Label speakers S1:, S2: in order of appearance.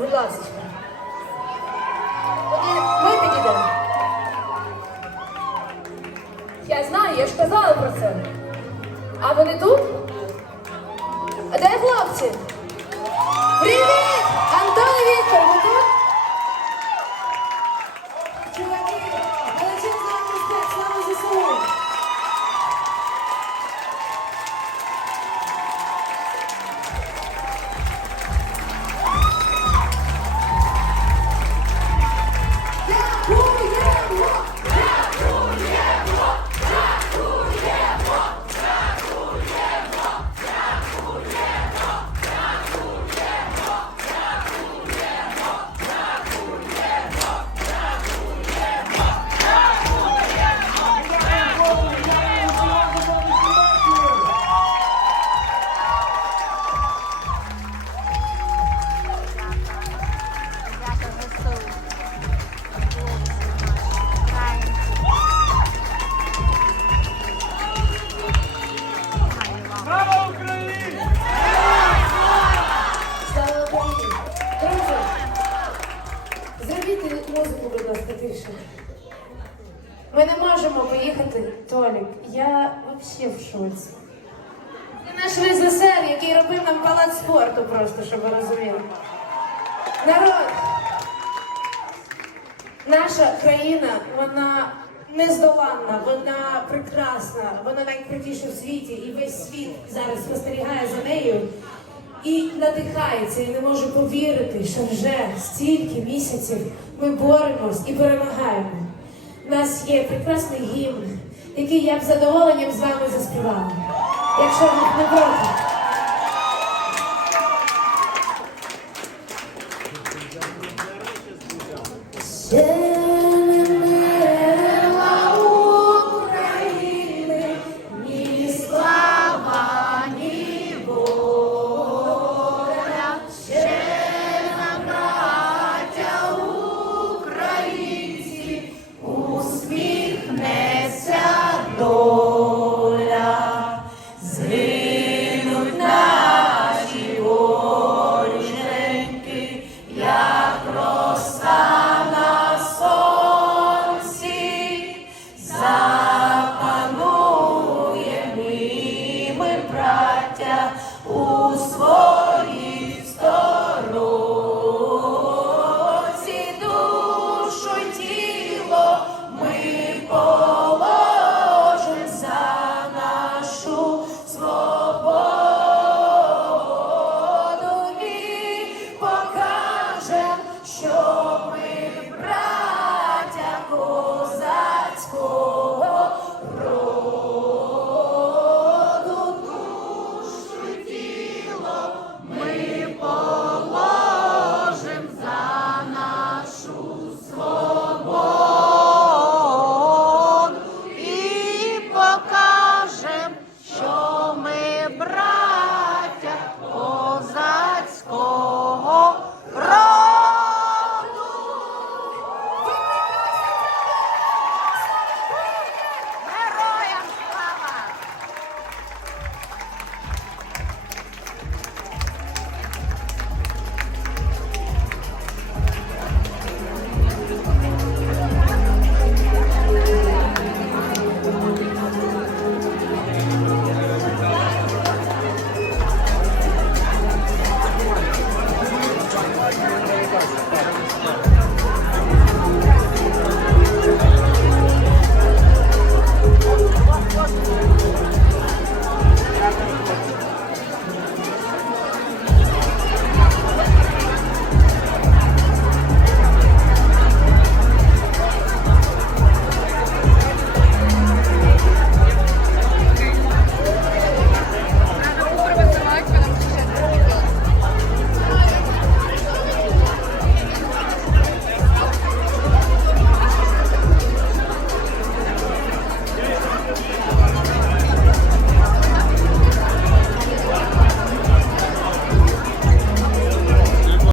S1: будь ласка. Тоді ми підійдемо. Я знаю, я ж казала про це. А вони тут? А де хлопці? Привіт! Антон Віктор, взагалі в шоці. Це наш режисер, який робив нам палац спорту, просто, щоб ви розуміли. Народ! Наша країна, вона нездоланна, вона прекрасна, вона найкрутіша в світі, і весь світ зараз спостерігає за нею і надихається, і не може повірити, що вже стільки місяців ми боремось і перемагаємо. У нас є прекрасний гімн, який я б задоволенням з вами заспівала. Якщо ви не проти.